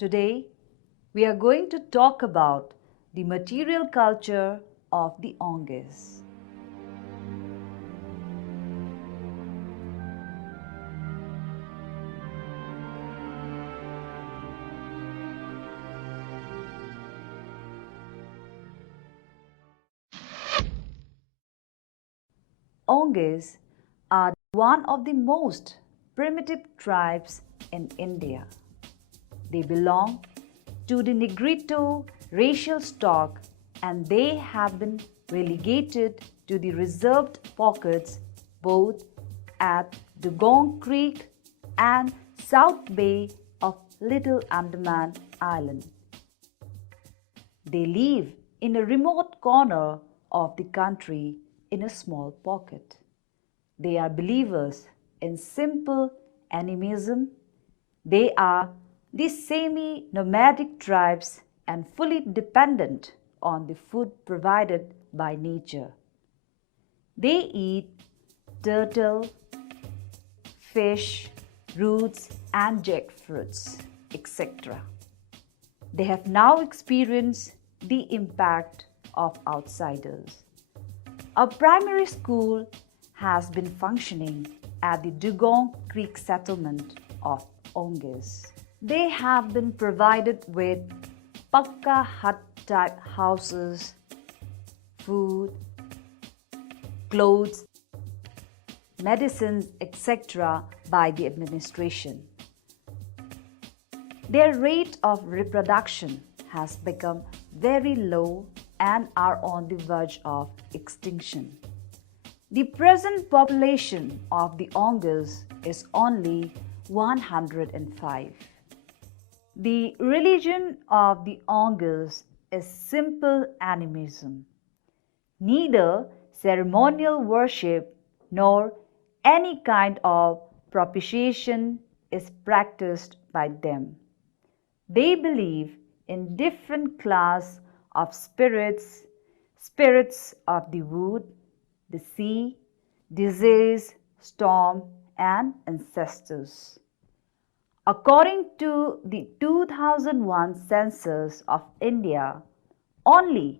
Today, we are going to talk about the material culture of the onges. Onges are one of the most primitive tribes in India. They belong to the Negrito racial stock and they have been relegated to the reserved pockets both at Dugong Creek and South Bay of Little Andaman Island. They live in a remote corner of the country in a small pocket. They are believers in simple animism. They are the semi-nomadic tribes and fully dependent on the food provided by nature. They eat turtle, fish, roots and jackfruits, etc. They have now experienced the impact of outsiders. A primary school has been functioning at the Dugong Creek settlement of Onges. They have been provided with pakka hut type houses, food, clothes, medicines, etc. by the administration. Their rate of reproduction has become very low and are on the verge of extinction. The present population of the onges is only 105. The religion of the onges is simple animism. Neither ceremonial worship nor any kind of propitiation is practiced by them. They believe in different class of spirits, spirits of the wood, the sea, disease, storm, and ancestors. According to the 2001 census of India, only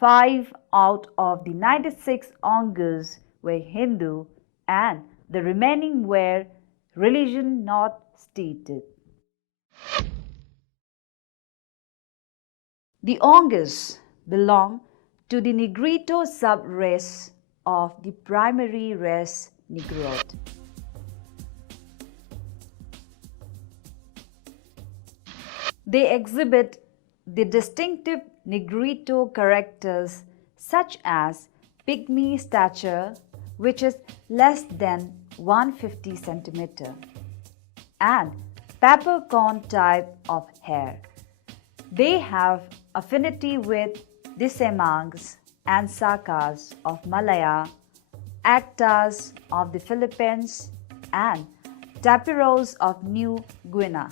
5 out of the 96 onges were Hindu and the remaining were religion not stated. The onges belong to the Negrito sub-race of the primary race Negroid. They exhibit the distinctive Negrito characters such as pygmy stature, which is less than 150 cm, and peppercorn type of hair. They have affinity with the Semangs and Sakas of Malaya, Actas of the Philippines, and Tapiros of New Guinea.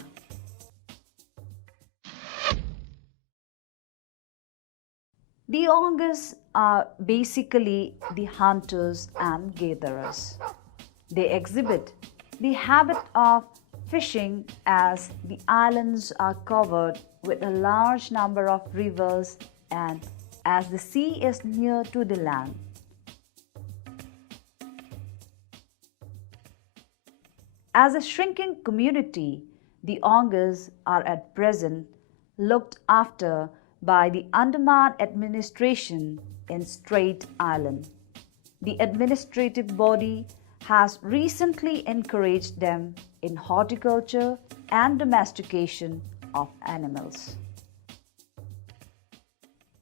The onges are basically the hunters and gatherers. They exhibit the habit of fishing as the islands are covered with a large number of rivers and as the sea is near to the land. As a shrinking community, the onges are at present looked after by the Andaman administration in Strait Island. The administrative body has recently encouraged them in horticulture and domestication of animals.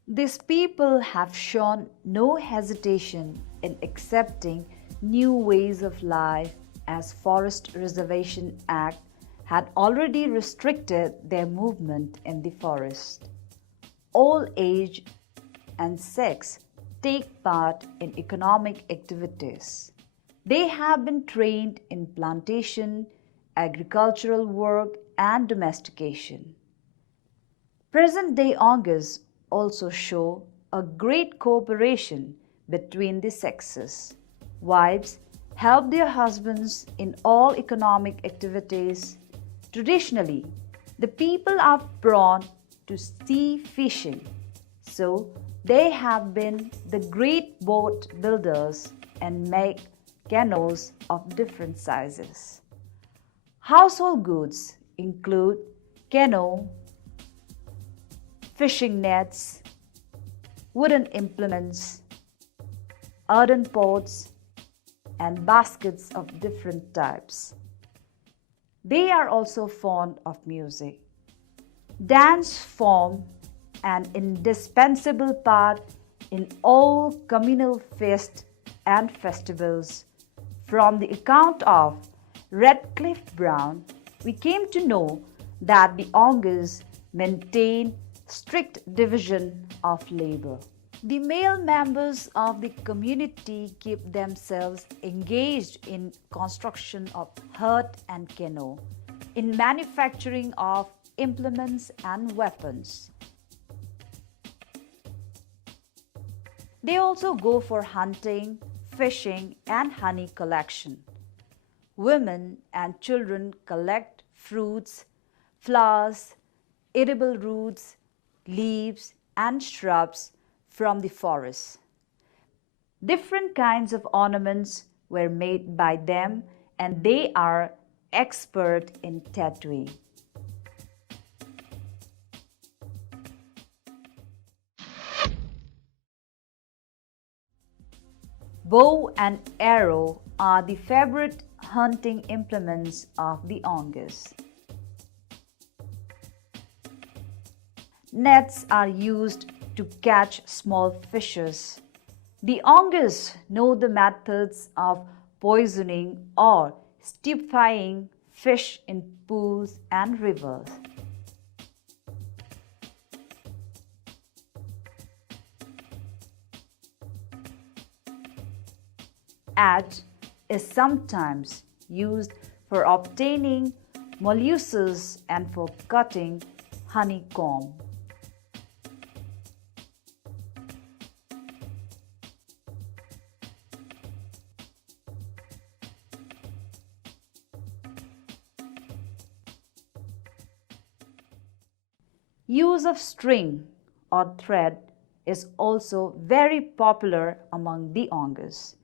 These people have shown no hesitation in accepting new ways of life as Forest Reservation Act had already restricted their movement in the forest. All age and sex take part in economic activities. They have been trained in plantation, agricultural work and domestication. Present-day onges also show a great cooperation between the sexes. Wives help their husbands in all economic activities. Traditionally, The people are prone to sea fishing, so they have been the great boat builders and make canoes of different sizes. Household goods include canoe, fishing nets, wooden implements, earthen pots, and baskets of different types. They are also fond of music. Dance form an indispensable part in all communal feasts and festivals. From the account of Redcliffe Brown, we came to know that the onges maintain strict division of labor. The male members of the community keep themselves engaged in construction of hut and canoe, in manufacturing of implements and weapons. They also go for hunting, fishing, and honey collection. Women and children collect fruits, flowers, edible roots, leaves, and shrubs from the forest. Different kinds of ornaments were made by them, and they are expert in tattooing. Bow and arrow are the favorite hunting implements of the onges. Nets are used to catch small fishes. The onges know the methods of poisoning or stupefying fish in pools and rivers. Adze is sometimes used for obtaining molluscs and for cutting honeycomb. Use of string or thread is also very popular among the onges.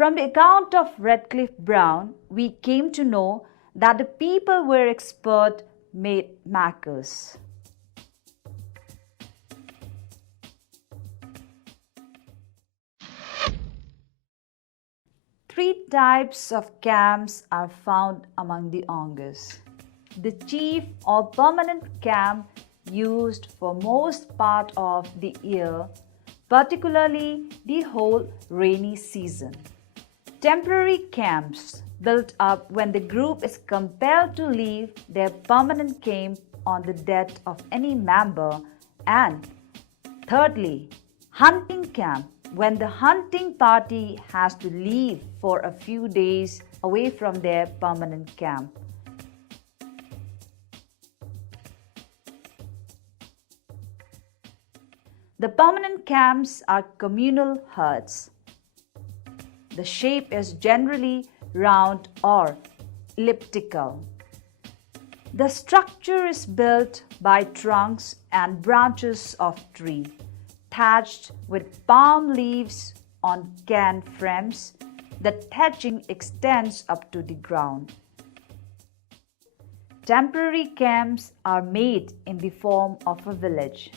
From the account of Redcliffe Brown, we came to know that the people were expert made makers. Three types of camps are found among the onges. The chief or permanent camp used for most part of the year, particularly the whole rainy season. Temporary camps built up when the group is compelled to leave their permanent camp on the death of any member, and thirdly, hunting camp when the hunting party has to leave for a few days away from their permanent camp. The permanent camps are communal huts. The shape is generally round or elliptical. The structure is built by trunks and branches of tree, thatched with palm leaves on can frames. The thatching extends up to the ground. Temporary camps are made in the form of a village.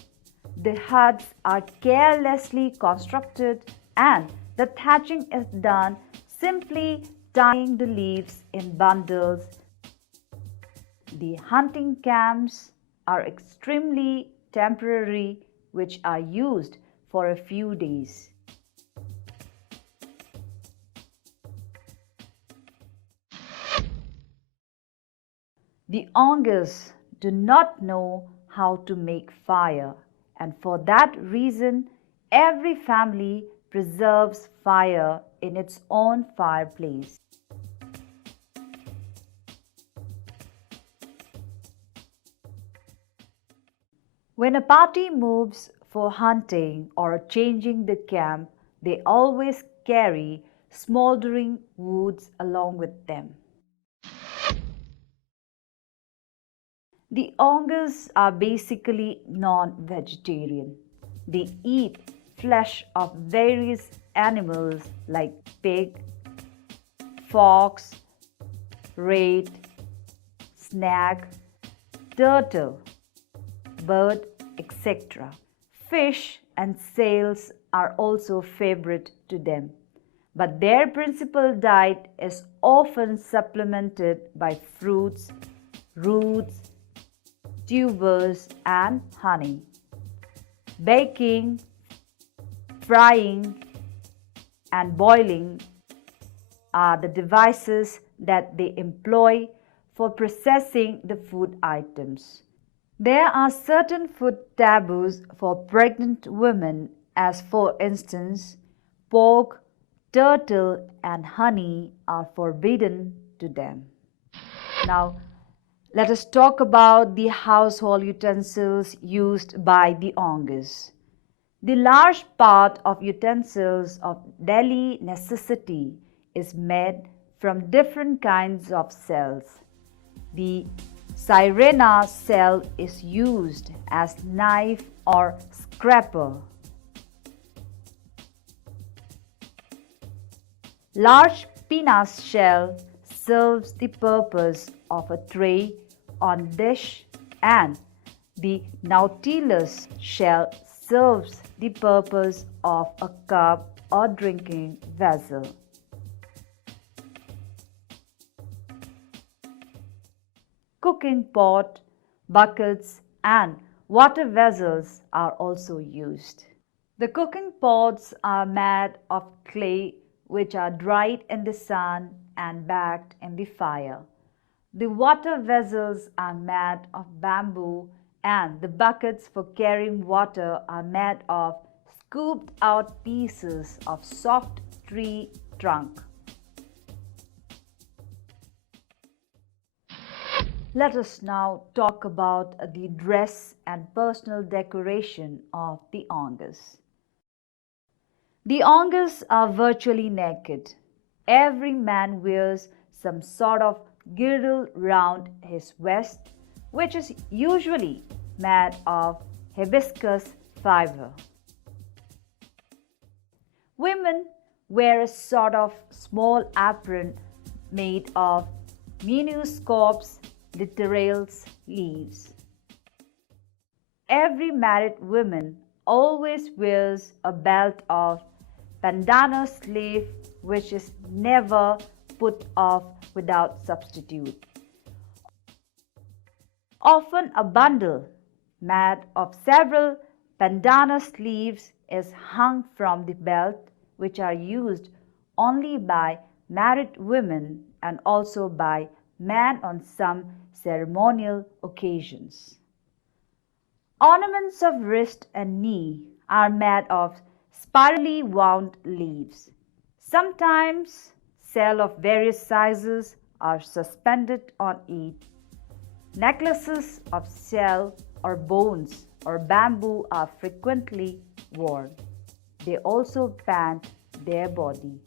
The huts are carelessly constructed and the thatching is done simply tying the leaves in bundles. The hunting camps are extremely temporary, which are used for a few days. The onges do not know how to make fire, and for that reason, every family preserves fire in its own fireplace. When a party moves for hunting or changing the camp, they always carry smoldering woods along with them. The onges are basically non-vegetarian. They eat flesh of various animals like pig, fox, rat, snake, turtle, bird, etc. Fish and sails are also favorite to them, but their principal diet is often supplemented by fruits, roots, tubers, and honey. Baking, frying, and boiling are the devices that they employ for processing the food items. There are certain food taboos for pregnant women, as for instance, pork, turtle, and honey are forbidden to them. Now, let us talk about the household utensils used by the onges. The large part of utensils of daily necessity is made from different kinds of cells. The sirena cell is used as knife or scraper. Large pinnace shell serves the purpose of a tray on dish, and the nautilus shell serves the purpose of a cup or drinking vessel. Cooking pot, buckets, and water vessels are also used. The cooking pots are made of clay, which are dried in the sun and baked in the fire. The water vessels are made of bamboo, and the buckets for carrying water are made of scooped out pieces of soft tree trunk. Let us now talk about the dress and personal decoration of the onges. The onges are virtually naked. Every man wears some sort of girdle round his waist, which is usually made of hibiscus fiber. Women wear a sort of small apron made of Menuscops littorals leaves. Every married woman always wears a belt of pandanus leaf, which is never put off without substitute. Often a bundle made of several pandanus leaves is hung from the belt, which are used only by married women and also by men on some ceremonial occasions. Ornaments of wrist and knee are made of spirally wound leaves. Sometimes cells of various sizes are suspended on it. Necklaces of shell or bones or bamboo are frequently worn. They also paint their body.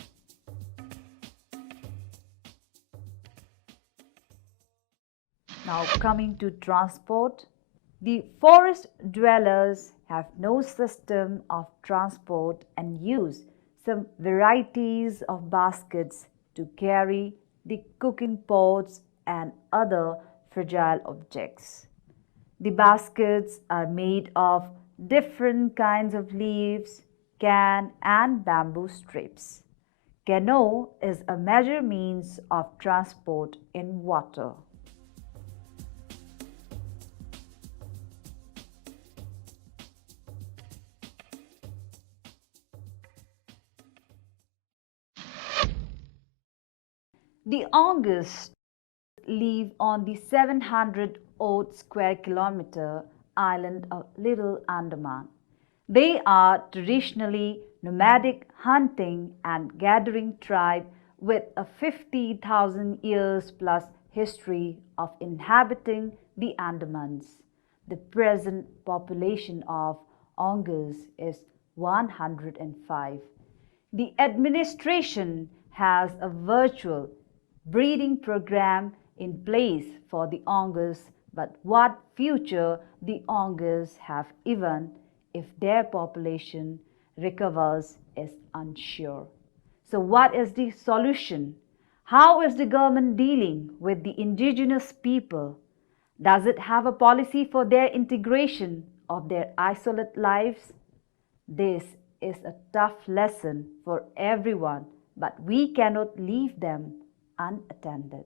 Now coming to transport, the forest dwellers have no system of transport and use some varieties of baskets to carry the cooking pots and other fragile objects. The baskets are made of different kinds of leaves, can, and bamboo strips. Canoe is a major means of transport in water. The onges live on the 700-odd square kilometer island of Little Andaman. They are traditionally nomadic hunting and gathering tribe with a 50,000 years plus history of inhabiting the Andamans. The present population of onges is 105. The administration has a virtual breeding program in place for the onges but what future the onges have even if their population recovers is unsure. So, what is the solution? How is the government dealing with the indigenous people? Does it have a policy for their integration of their isolate lives? This is a tough lesson for everyone, but we cannot leave them unattended.